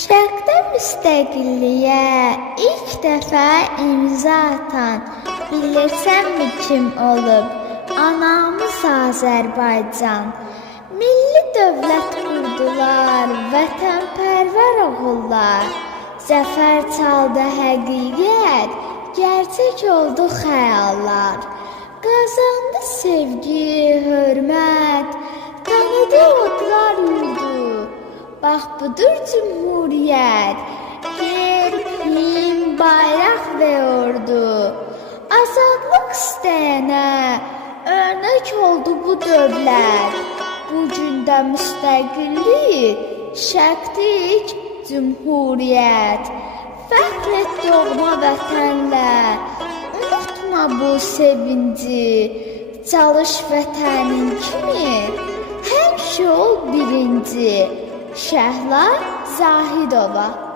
Şərqdə müstəqilliyə ilk dəfə imza atan bilirsənmi kim olub? Anamız Azərbaycan. Milli dövlət qurdular, vətənpərvər oğullar. Zəfər çaldı həqiqət, gerçək oldu xəyallar. Qazandı sevgi, hörmət, tanıdı odlar yurdu. Bax budur cümhuriyyət, gerb, himn, bayraq və ordu. Azadlıq istəyənə örnək oldu bu dövlət. Bu gündə müstəqillik, şərqdik cümhuriyyət. Fəxr et doğma vətənlə, unutma bu sevinci. Çalış vətənin kimi, həmişə ol birinci. Şəhla Zahidova.